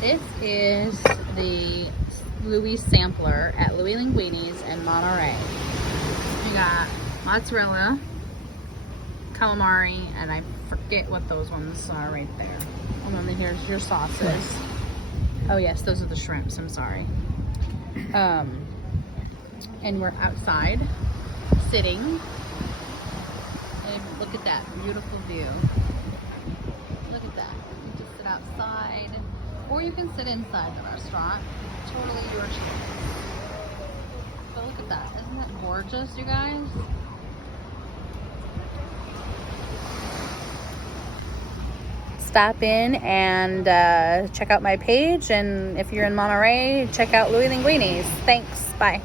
This is the Louie sampler at Louie Linguini's in Monterey. We got mozzarella, calamari, and I forget what those ones are right there. And then here's your sauces. Oh yes, those are the shrimps, I'm sorry. And we're outside, sitting. And look at that beautiful view. Look at that. You can just sit outside, or you can sit inside the restaurant. Totally your choice. But look at that. Isn't that gorgeous, you guys? Stop in and check out my page, and if you're in Monterey, check out Louie Linguini's. Thanks. Bye.